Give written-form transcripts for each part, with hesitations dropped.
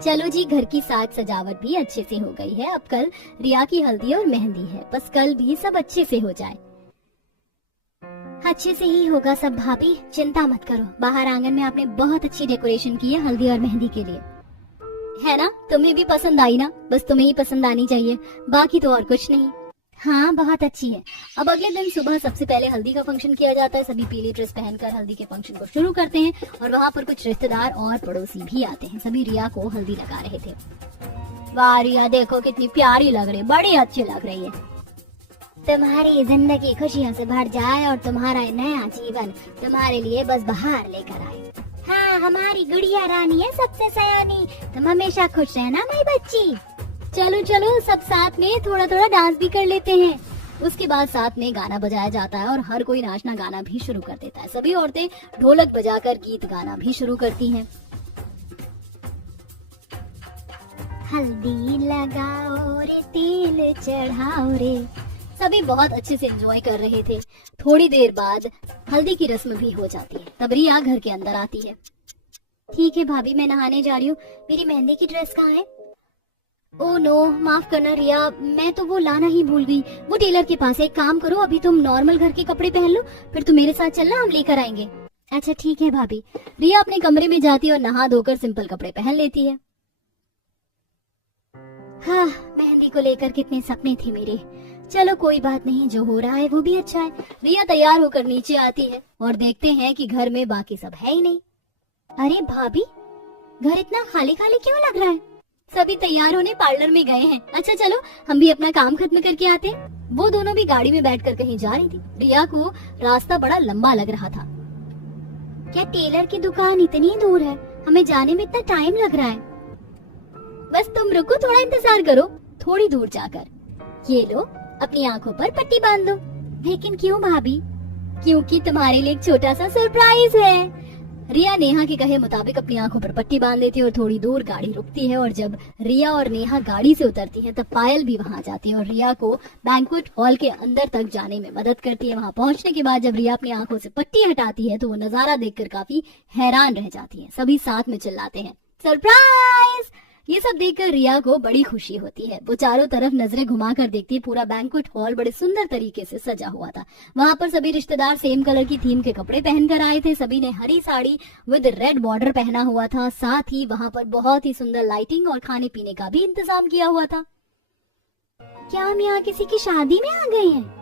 चलो जी, घर की साज सजावट भी अच्छे से हो गई है। अब कल रिया की हल्दी और मेहंदी है, बस कल भी सब अच्छे से हो जाए। अच्छे से ही होगा सब भाभी, चिंता मत करो। बाहर आंगन में आपने बहुत अच्छी डेकोरेशन की है हल्दी और मेहंदी के लिए, है ना? तुम्हें भी पसंद आई ना? बस तुम्हें ही पसंद आनी चाहिए, बाकी तो और कुछ नहीं। हाँ, बहुत अच्छी है। अब अगले दिन सुबह सबसे पहले हल्दी का फंक्शन किया जाता है। सभी पीली ड्रेस पहनकर हल्दी के फंक्शन को शुरू करते हैं और वहाँ पर कुछ रिश्तेदार और पड़ोसी भी आते हैं। सभी रिया को हल्दी लगा रहे थे। वाह रिया, देखो कितनी प्यारी लग रही है, बड़ी अच्छी लग रही है। तुम्हारी जिंदगी खुशियों से भर जाए और तुम्हारा नया जीवन तुम्हारे लिए बस बाहर लेकर आए। हाँ, हमारी गुड़िया रानी है सबसे सयानी, तुम हमेशा खुश रहना मेरी बच्ची। चलो चलो, सब साथ में थोड़ा थोड़ा डांस भी कर लेते हैं। उसके बाद साथ में गाना बजाया जाता है और हर कोई नाचना गाना भी शुरू कर देता है। सभी औरतें ढोलक बजाकर गीत गाना भी शुरू करती हैं। हल्दी लगाओ रे, तेल चढ़ाओ रे। सभी बहुत अच्छे से एंजॉय कर रहे थे। थोड़ी देर बाद हल्दी की रस्म भी हो जाती है। तब रिया घर के अंदर आती है। ठीक है भाभी, मैं नहाने जा रही हूँ। मेरी मेहंदी की ड्रेस कहाँ है? ओह नो, माफ करना रिया, मैं तो वो लाना ही भूल गई। वो टेलर के पास है। एक काम करो, अभी तुम नॉर्मल घर के कपड़े पहन लो, फिर तुम मेरे साथ चलना, हम लेकर आएंगे। अच्छा ठीक है भाभी। रिया अपने कमरे में जाती है और नहा धोकर सिंपल कपड़े पहन लेती है। हाँ, मेहंदी को लेकर कितने सपने थे मेरे। चलो कोई बात नहीं, जो हो रहा है वो भी अच्छा है। रिया तैयार होकर नीचे आती है और देखते हैं कि घर में बाकी सब है ही नहीं। अरे भाभी, घर इतना खाली खाली क्यों लग रहा है? सभी तैयार होने पार्लर में गए हैं। अच्छा चलो, हम भी अपना काम खत्म करके आते हैं। वो दोनों भी गाड़ी में बैठकर कहीं जा रही थी। रिया को रास्ता बड़ा लंबा लग रहा था। क्या टेलर की दुकान इतनी दूर है? हमें जाने में इतना टाइम लग रहा है। बस तुम रुको, थोड़ा इंतजार करो। थोड़ी दूर जाकर ये लो, अपनी आंखों पर पट्टी बांध दो। लेकिन क्यों भाभी? क्योंकि तुम्हारे लिए एक छोटा सा सरप्राइज है। रिया नेहा के कहे मुताबिक अपनी आंखों पर पट्टी बांध देती है और थोड़ी दूर गाड़ी रुकती है। और जब रिया और नेहा गाड़ी से उतरती हैं, तब पायल भी वहां जाती है और रिया को बैंक्वेट हॉल के अंदर तक जाने में मदद करती है। वहां पहुंचने के बाद जब रिया अपनी आंखों से पट्टी हटाती है तो वो नजारा देखकर काफी हैरान रह जाती है। सभी साथ में चिल्लाते हैं सरप्राइज। ये सब देखकर रिया को बड़ी खुशी होती है। वो चारों तरफ नजरें घुमाकर देखती है। पूरा बैंक्वेट हॉल बड़े सुंदर तरीके से सजा हुआ था। वहां पर सभी रिश्तेदार सेम कलर की थीम के कपड़े पहनकर आए थे। सभी ने हरी साड़ी विद रेड बॉर्डर पहना हुआ था। साथ ही वहां पर बहुत ही सुंदर लाइटिंग और खाने पीने का भी इंतजाम किया हुआ था। क्या हम यहाँ किसी की शादी में आ गए हैं?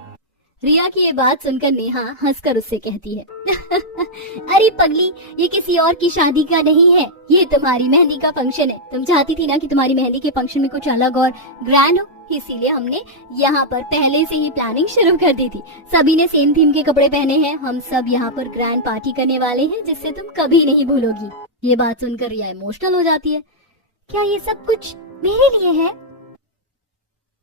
रिया की ये बात सुनकर नेहा हंसकर उससे कहती है अरे पगली, ये किसी और की शादी का नहीं है, ये तुम्हारी मेहंदी का फंक्शन है। तुम चाहती थी ना कि तुम्हारी मेहंदी के फंक्शन में कुछ अलग और ग्रैंड हो, इसीलिए हमने यहाँ पर पहले से ही प्लानिंग शुरू कर दी थी। सभी ने सेम थीम के कपड़े पहने हैं। हम सब यहाँ पर ग्रैंड पार्टी करने वाले हैं जिससे तुम कभी नहीं भूलोगी। ये बात सुनकर रिया इमोशनल हो जाती है। क्या ये सब कुछ मेरे लिए है?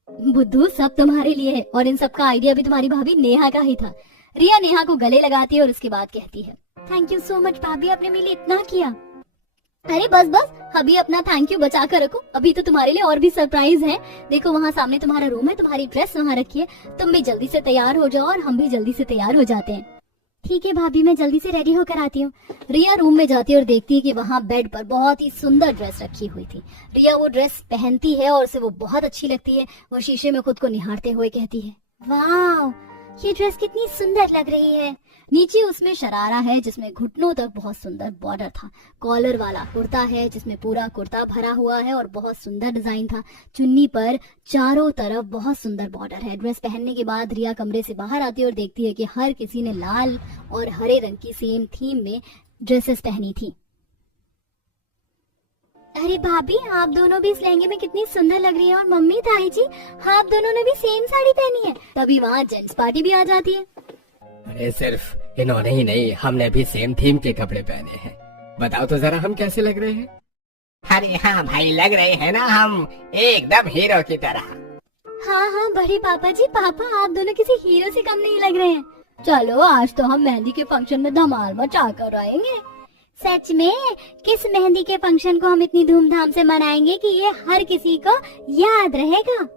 बुद्धू, सब तुम्हारे लिए है और इन सब का आइडिया भी तुम्हारी भाभी नेहा का ही था। रिया नेहा को गले लगाती है और उसके बाद कहती है थैंक यू सो मच भाभी, आपने मेरे लिए इतना किया। अरे बस बस, अभी अपना थैंक यू बचा कर रखो, अभी तो तुम्हारे लिए और भी सरप्राइज है। देखो वहाँ सामने तुम्हारा रूम है, तुम्हारी ड्रेस वहाँ रखी है। तुम भी जल्दी से तैयार हो जाओ और हम भी जल्दी से तैयार हो जाते हैं। ठीक है भाभी, मैं जल्दी से रेडी होकर आती हूँ। रिया रूम में जाती है और देखती है कि वहाँ बेड पर बहुत ही सुंदर ड्रेस रखी हुई थी। रिया वो ड्रेस पहनती है और उसे वो बहुत अच्छी लगती है। वो शीशे में खुद को निहारते हुए कहती है वाह, ये ड्रेस कितनी सुंदर लग रही है। नीचे उसमें शरारा है जिसमें घुटनों तक बहुत सुंदर बॉर्डर था। कॉलर वाला कुर्ता है जिसमें पूरा कुर्ता भरा हुआ है और बहुत सुंदर डिजाइन था। चुन्नी पर चारों तरफ बहुत सुंदर बॉर्डर है। ड्रेस पहनने के बाद रिया कमरे से बाहर आती है और देखती है कि हर किसी ने लाल और हरे रंग की सेम थीम में ड्रेसेस पहनी थी। अरे भाभी, आप दोनों भी इस लहंगे में कितनी सुंदर लग रही है। और मम्मी ताई जी, हाँ, आप दोनों ने भी सेम साड़ी पहनी है। तभी वहाँ जेंट्स पार्टी भी आ जाती है। अरे सिर्फ इन्होंने ही नहीं, हमने भी सेम थीम के कपड़े पहने हैं। बताओ तो जरा हम कैसे लग रहे हैं? अरे हाँ भाई, लग रहे हैं ना हम एकदम हीरो की तरह। हाँ हाँ, बड़े पापा जी, पापा आप दोनों किसी हीरो से कम नहीं लग रहे हैं। चलो आज तो हम मेहंदी के फंक्शन में धमाल मचा कर आएंगे। सच में, किस मेहंदी के फंक्शन को हम इतनी धूमधाम से मनाएंगे कि ये हर किसी को याद रहेगा।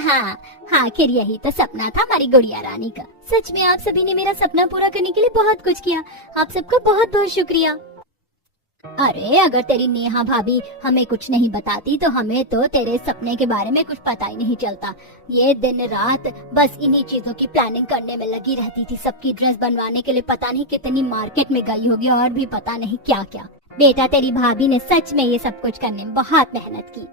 हाँ, आखिर यही तो सपना था हमारी गुड़िया रानी का। सच में आप सभी ने मेरा सपना पूरा करने के लिए बहुत कुछ किया। आप सबका बहुत बहुत शुक्रिया। अरे अगर तेरी नेहा भाभी हमें कुछ नहीं बताती तो हमें तो तेरे सपने के बारे में कुछ पता ही नहीं चलता। ये दिन रात बस इन्हीं चीजों की प्लानिंग करने में लगी रहती थी। सबकी ड्रेस बनवाने के लिए पता नहीं कितनी मार्केट में गई होगी और भी पता नहीं क्या क्या। बेटा तेरी भाभी ने सच में ये सब कुछ करने में बहुत मेहनत की।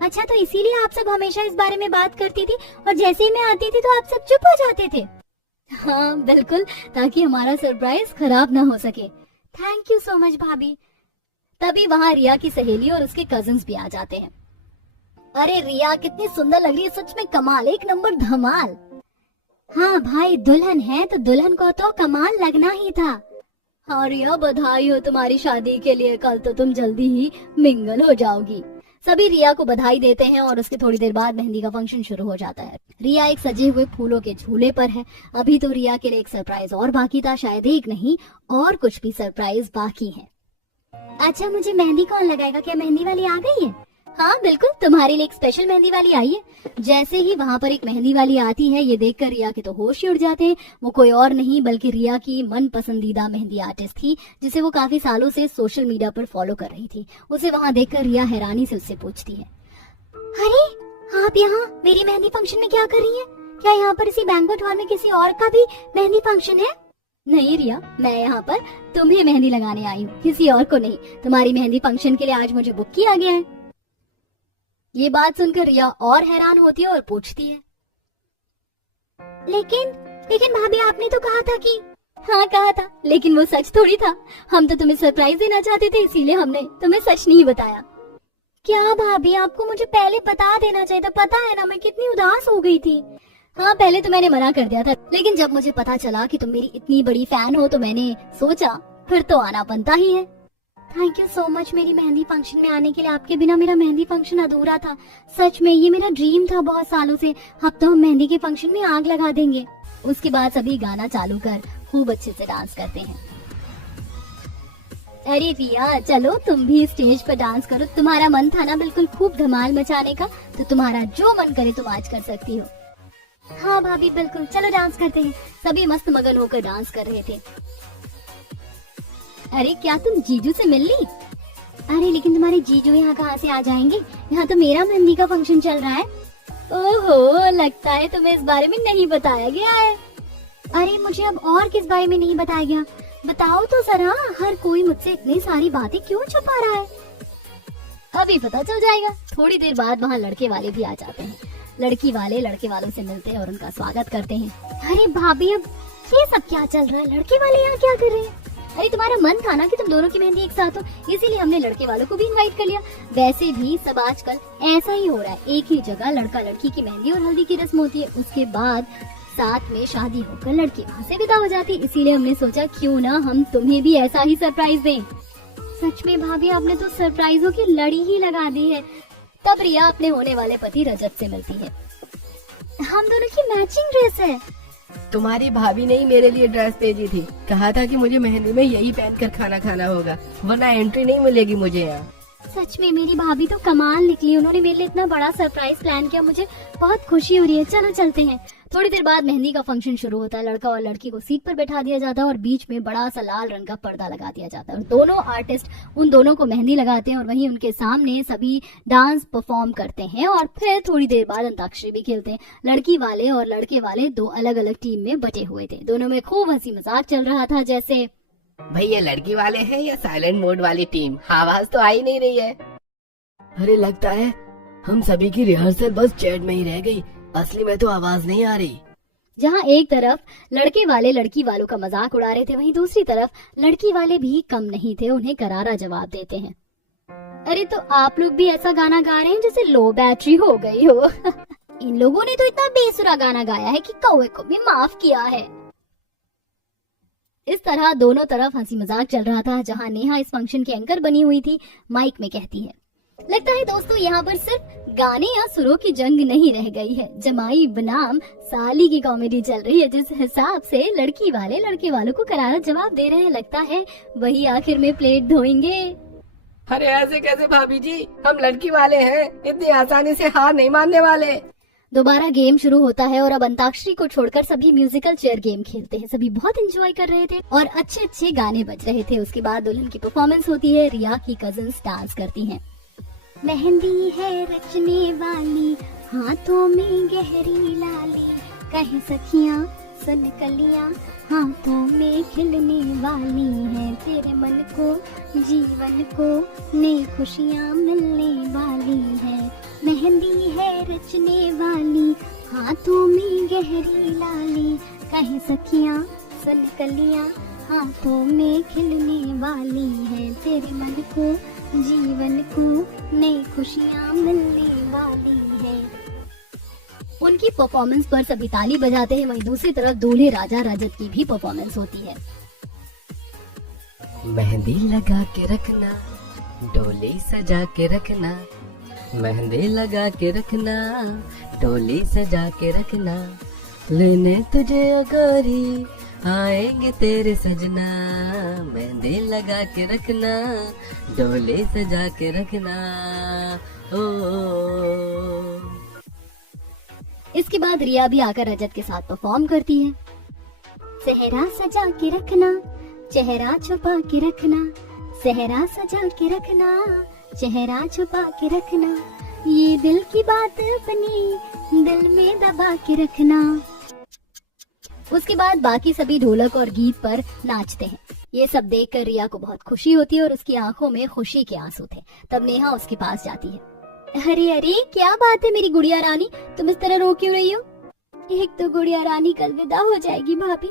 अच्छा तो इसीलिए आप सब हमेशा इस बारे में बात करती थी और जैसे ही मैं आती थी तो आप सब चुप हो जाते थे। हाँ बिल्कुल, ताकि हमारा सरप्राइज खराब ना हो सके। थैंक यू सो मच भाभी। तभी वहाँ रिया की सहेली और उसके कजिन्स भी आ जाते हैं। अरे रिया कितनी सुंदर लग रही है, सच में कमाल, एक नंबर धमाल। हाँ भाई दुल्हन है तो दुल्हन को तो कमाल लगना ही था। हाँ रिया बधाई हो तुम्हारी शादी के लिए, कल तो तुम जल्दी ही मिंगल हो जाओगी। सभी रिया को बधाई देते हैं और उसके थोड़ी देर बाद मेहंदी का फंक्शन शुरू हो जाता है। रिया एक सजे हुए फूलों के झूले पर है। अभी तो रिया के लिए एक सरप्राइज और बाकी था, शायद एक नहीं और कुछ भी सरप्राइज बाकी है। अच्छा मुझे मेहंदी कौन लगाएगा, क्या मेहंदी वाली आ गई है? हाँ बिल्कुल, तुम्हारे लिए एक स्पेशल मेहंदी वाली आई है। जैसे ही वहाँ पर एक मेहंदी वाली आती है, ये देखकर रिया के तो होश ही उड़ जाते हैं। वो कोई और नहीं बल्कि रिया की मन पसंदीदा मेहंदी आर्टिस्ट थी, जिसे वो काफी सालों से सोशल मीडिया पर फॉलो कर रही थी। उसे वहाँ देखकर रिया हैरानी से उससे पूछती है, अरे आप यहाँ मेरी मेहंदी फंक्शन में क्या कर रही है? क्या यहाँ पर इसी बैंक्वेट हॉल में किसी और का भी मेहंदी फंक्शन है? नहीं रिया, मैं यहाँ पर तुम्हें मेहंदी लगाने आई हूँ, किसी और को नहीं। तुम्हारी मेहंदी फंक्शन के लिए आज मुझे बुक किया गया है। ये बात सुनकर रिया और हैरान होती है और पूछती है, लेकिन भाभी आपने तो कहा था कि। हाँ कहा था, लेकिन वो सच थोड़ी था। हम तो तुम्हें सरप्राइज देना चाहते थे, इसीलिए हमने तुम्हें सच नहीं बताया। क्या भाभी, आपको मुझे पहले बता देना चाहिए था। पता है ना मैं कितनी उदास हो गई थी। हाँ पहले तो मैंने मना कर दिया था, लेकिन जब मुझे पता चला कि तुम मेरी इतनी बड़ी फैन हो तो मैंने सोचा फिर तो आना बनता ही है। थैंक यू सो मच मेरी मेहंदी फंक्शन में आने के लिए। आपके बिना मेरा मेहंदी फंक्शन अधूरा था। सच में ये मेरा ड्रीम था बहुत सालों से। अब तो हम मेहंदी के फंक्शन में आग लगा देंगे। उसके बाद सभी गाना चालू कर खूब अच्छे से डांस करते हैं। अरे रिया चलो तुम भी स्टेज पर डांस करो। तुम्हारा मन था ना बिल्कुल खूब धमाल मचाने का, तो तुम्हारा जो मन करे तुम आज कर सकती हो। हाँ भाभी बिल्कुल, चलो डांस करते हैं। सभी मस्त मगन होकर डांस कर रहे थे। अरे क्या तुम जीजू से मिल ली? अरे लेकिन तुम्हारे जीजू यहाँ कहाँ से आ जाएंगे? यहाँ तो मेरा मेहंदी का फंक्शन चल रहा है। ओहो, लगता है तुम्हें इस बारे में नहीं बताया गया है। अरे मुझे अब और किस बारे में नहीं बताया गया, बताओ तो जरा। हर कोई मुझसे इतनी सारी बातें क्यों छुपा रहा है? अभी पता चल जाएगा। थोड़ी देर बाद वहाँ लड़के वाले भी आ जाते हैं। लड़की वाले लड़के वालों से मिलते हैं और उनका स्वागत करते हैं। अरे भाभी अब ये सब क्या चल रहा है? लड़के वाले यहाँ क्या कर रहे हैं? अरे तुम्हारा मन था ना कि तुम दोनों की मेहंदी एक साथ हो, इसीलिए हमने लड़के वालों को भी इनवाइट कर लिया। वैसे भी सब आजकल ऐसा ही हो रहा है, एक ही जगह लड़का लड़की की मेहंदी और हल्दी की रस्म होती है, उसके बाद साथ में शादी होकर लड़की वहाँ से विदा हो जाती है। इसीलिए हमने सोचा क्यों ना हम तुम्हें भी ऐसा ही सरप्राइज दें। सच में भाभी आपने तो सरप्राइजों की लड़ी ही लगा दी है। तब रिया अपने होने वाले पति रजत से मिलती है। हम दोनों की मैचिंग ड्रेस है। तुम्हारी भाभी ने ही मेरे लिए ड्रेस भेजी थी, कहा था कि मुझे मेहंदी में यही पहनकर खाना खाना होगा, वरना एंट्री नहीं मिलेगी मुझे यहाँ। सच में मेरी भाभी तो कमाल निकली, उन्होंने मेरे लिए इतना बड़ा सरप्राइज प्लान किया, मुझे बहुत खुशी हो रही है। चलो चलते हैं। थोड़ी देर बाद मेहंदी का फंक्शन शुरू होता है। लड़का और लड़की को सीट पर बैठा दिया जाता है और बीच में बड़ा सा लाल रंग का पर्दा लगा दिया जाता है और दोनों आर्टिस्ट उन दोनों को मेहंदी लगाते हैं और वहीं उनके सामने सभी डांस परफॉर्म करते हैं और फिर थोड़ी देर बाद अंताक्षरी भी खेलते हैं। लड़की वाले और लड़के वाले दो अलग अलग टीम में बटे हुए थे। दोनों में खूब हंसी मजाक चल रहा था। जैसे भाई ये लड़की वाले हैं या साइलेंट मोड वाली टीम? आवाज तो आ ही नहीं रही है। अरे लगता है हम सभी की रिहर्सल बस चैट में ही रह गई, असली में तो आवाज नहीं आ रही। जहाँ एक तरफ लड़के वाले लड़की वालों का मजाक उड़ा रहे थे, वहीं दूसरी तरफ लड़की वाले भी कम नहीं थे, उन्हें करारा जवाब देते हैं। अरे तो आप लोग भी ऐसा गाना गा रहे हैं जैसे लो बैटरी हो गई हो। इन लोगों ने तो इतना बेसुरा गाना गाया है कि कौवे को भी माफ किया है। इस तरह दोनों तरफ हंसी मजाक चल रहा था। जहाँ नेहा इस फंक्शन की एंकर बनी हुई थी, माइक में कहती है, लगता है दोस्तों यहाँ पर सिर्फ गाने या सुरों की जंग नहीं रह गई है, जमाई बनाम साली की कॉमेडी चल रही है। जिस हिसाब से लड़की वाले लड़के वालों को करारा जवाब दे रहे हैं, लगता है वही आखिर में प्लेट धोएंगे। अरे ऐसे कैसे भाभी जी, हम लड़की वाले हैं, इतनी आसानी से हार नहीं मानने वाले। दोबारा गेम शुरू होता है और अब अंताक्षरी को छोड़कर सभी म्यूजिकल चेयर गेम खेलते हैं। सभी बहुत एंजॉय कर रहे थे और अच्छे अच्छे गाने बज रहे थे। उसके बाद दुल्हन की परफॉर्मेंस होती है। रिया की कजिन्स डांस करती हैं। मेहंदी है रचने वाली, हाथों में गहरी लाली, कहे सखियां सुन कलियां, हाथों में खिलने वाली है, तेरे मन को जीवन को नई खुशियां मिलने वाली है। मेहंदी है रचने वाली, हाथों में गहरी लाली, कहे सखियां सुन कलियां, हाथों में खिलने वाली है, तेरे मन को जीवन को नई खुशियां मिलने वाली है। उनकी परफॉर्मेंस पर सभी ताली बजाते हैं। वहीं दूसरी तरफ दूल्हे राजा राजत की भी परफॉर्मेंस होती है। मेहंदी लगा के रखना, डोली सजा के रखना, मेहंदी लगा के रखना, डोली सजा के रखना, लेने तुझे ओ गोरी आएंगे तेरे सजना, मेहंदी लगा के रखना, डोली सजा के रखना। ओ इसके बाद रिया भी आकर रजत के साथ परफॉर्म करती है। सेहरा सजा के रखना, चेहरा छुपा के रखना, सेहरा सजा के रखना, चेहरा छुपा के रखना, ये दिल की बात अपनी दिल में दबा के रखना। उसके बाद बाकी सभी ढोलक और गीत पर नाचते हैं। ये सब देखकर रिया को बहुत खुशी होती है और उसकी आंखों में खुशी के आंसू थे। तब नेहा उसके पास जाती है। अरे अरे क्या बात है मेरी गुड़िया रानी, तुम इस तरह रो क्यों रही हो? एक तो गुड़िया रानी कल विदा हो जाएगी भाभी,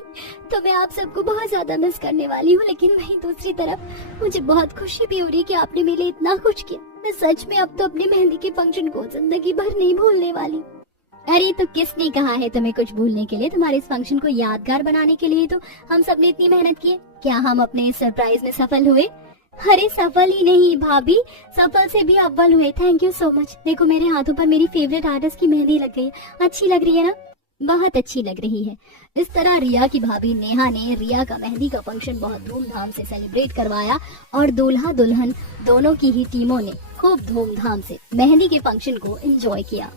तो मैं आप सबको बहुत ज्यादा मिस करने वाली हूँ, लेकिन वहीं दूसरी तरफ मुझे बहुत खुशी भी हो रही है कि आपने मेरे लिए इतना कुछ किया। मैं सच में अब तो अपनी मेहंदी के फंक्शन को जिंदगी भर नहीं भूलने वाली। अरे तो किसने कहा है तुम्हें कुछ भूलने के लिए? तुम्हारे इस फंक्शन को यादगार बनाने के लिए तो हम सब ने इतनी मेहनत की है। क्या हम अपने इस सरप्राइज में सफल हुए? अरे सफल ही नहीं भाभी, सफल से भी अव्वल हुए। Thank you so much. देखो मेरे हाथों पर मेरी फेवरेट आर्टिस्ट की मेहंदी लग गई है। अच्छी लग रही है ना? बहुत अच्छी लग रही है। इस तरह रिया की भाभी नेहा ने रिया का मेहंदी का फंक्शन बहुत धूमधाम से सेलिब्रेट करवाया और दूल्हा दुल्हन दोनों की ही टीमों ने खूब धूमधाम से मेहंदी के फंक्शन को एंजॉय किया।